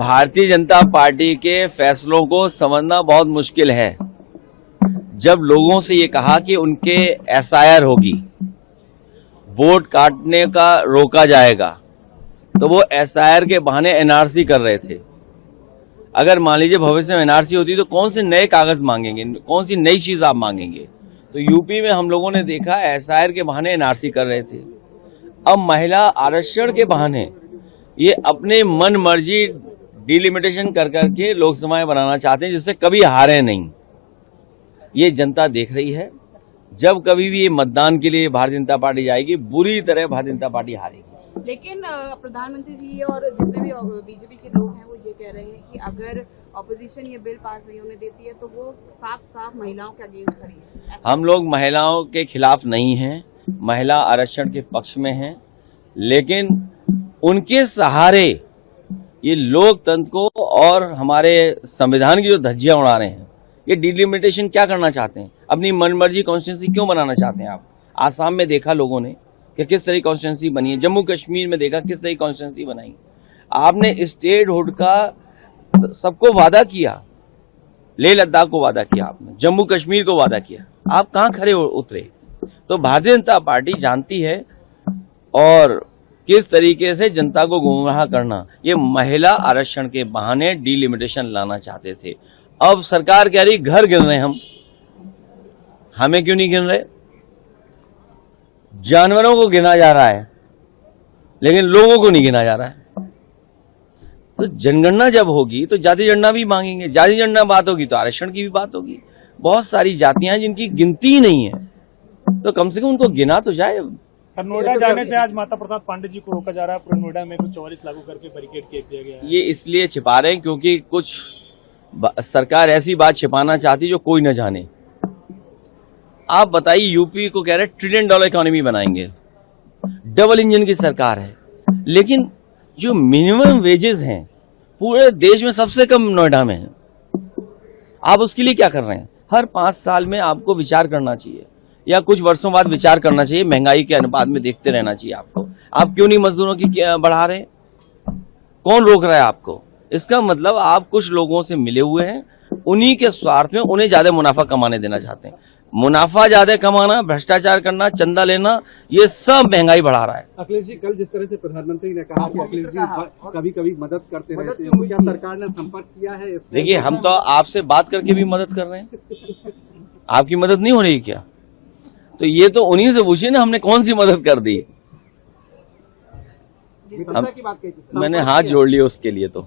Bharatiya Janata party के फैसलों को समझना बहुत मुश्किल है। जब लोगों से ये कहा कि उनके एसआईआर होगी, वोट काटने का रोका जाएगा, तो वो एसआईआर के बहाने एनआरसी कर रहे थे। अगर मान लीजिए भविष्य में एनआरसी होती तो कौन से नए कागज मांगेंगे, कौन सी नई चीज आप मांगेंगे। तो यूपी में हम लोगों ने देखा एसआईआर के बहाने एनआरसी कर रहे थे। अब महिला आरक्षण के बहाने ये अपने मन मर्जी डिलिमिटेशन कर करके लोकसभाएं बनाना चाहते हैं, जिससे कभी हारे नहीं। ये जनता देख रही है। जब कभी भी ये मतदान के लिए भारतीय जनता पार्टी जाएगी, बुरी तरह भारतीय जनता पार्टी हारेगी। लेकिन प्रधानमंत्री जी और जितने भी बीजेपी के लोग हैं वो ये कह रहे हैं कि अगर ऑपोजिशन ये बिल पास नहीं होने देती है तो वो साफ साफ महिलाओं के अगेंस्ट खड़ी है। हम लोग महिलाओं के खिलाफ नहीं हैं, महिला आरक्षण के पक्ष में हैं, लेकिन उनके सहारे ये लोकतंत्र को और हमारे संविधान की जो धज्जियां उड़ा रहे हैं, ये डिलिमिटेशन क्या करना चाहते हैं, अपनी मनमर्जी कॉन्स्टिट्यूंसी क्यों बनाना चाहते हैं। आप आसाम में देखा लोगों ने कि किस तरह की कॉन्स्टिट्यूंसी बनी है, जम्मू कश्मीर में देखा किस तरह की कॉन्स्टिट्यूंसी बनाई। आपने स्टेटहुड का सबको वादा किया, लेह लद्दाख को वादा किया, आपने जम्मू कश्मीर को वादा किया, आप कहां खड़े उतरे। तो भारतीय जनता पार्टी जानती है और किस तरीके से जनता को गुमराह करना। ये महिला आरक्षण के बहाने डिलिमिटेशन लाना चाहते थे। अब सरकार कह रही घर गिन रहे हैं, हमें क्यों नहीं गिन रहे। जानवरों को गिना जा रहा है लेकिन लोगों को नहीं गिना जा रहा है। तो जनगणना जब होगी तो जाति जनगणना भी मांगेंगे, जाति जनगणना बात होगी तो आरक्षण की भी बात होगी। बहुत सारी जातियां हैं जिनकी गिनती ही नहीं है, तो कम से कम उनको गिना तो जाए। नोएडा जाने से आज माता प्रसाद पांडे जी को रोका जा रहा है। पूरे नोएडा में कुछ 44 लागू करके बैरिकेड किया गया है। ये इसलिए छिपा रहे हैं क्योंकि कुछ सरकार ऐसी बात छिपाना चाहती जो कोई न जाने। आप बताइए, यूपी को कह रहे $1 ट्रिलियन इकोनॉमी बनाएंगे, डबल इंजन की सरकार है, लेकिन जो मिनिमम वेजेस हैं पूरे देश में सबसे कम नोएडा में है। आप उसके लिए क्या कर रहे हैं। हर 5 साल में आपको विचार करना चाहिए या कुछ वर्षों बाद विचार करना चाहिए, महंगाई के अनुपात में देखते रहना चाहिए आपको। आप क्यों नहीं मजदूरों की बढ़ा रहे, कौन रोक रहा है आपको। इसका मतलब आप कुछ लोगों से मिले हुए हैं, उन्हीं के स्वार्थ में उन्हें ज्यादा मुनाफा कमाने देना चाहते हैं। मुनाफा ज्यादा कमाना, भ्रष्टाचार करना, चंदा लेना, ये सब महंगाई बढ़ा रहा है। अखिलेश जी, कल जिस तरह से प्रधानमंत्री ने कहा कि अखिलेश जी कभी कभी मदद करते रहते हैं, क्या सरकार ने संपर्क किया है? देखिए, हम तो आपसे बात करके भी मदद कर रहे हैं, आपकी मदद नहीं हो रही क्या। तो ये तो उन्हीं से पूछिए ना, हमने कौन सी मदद कर दी। की बात कही थी, मैंने हाथ जोड़ लिया उसके लिए तो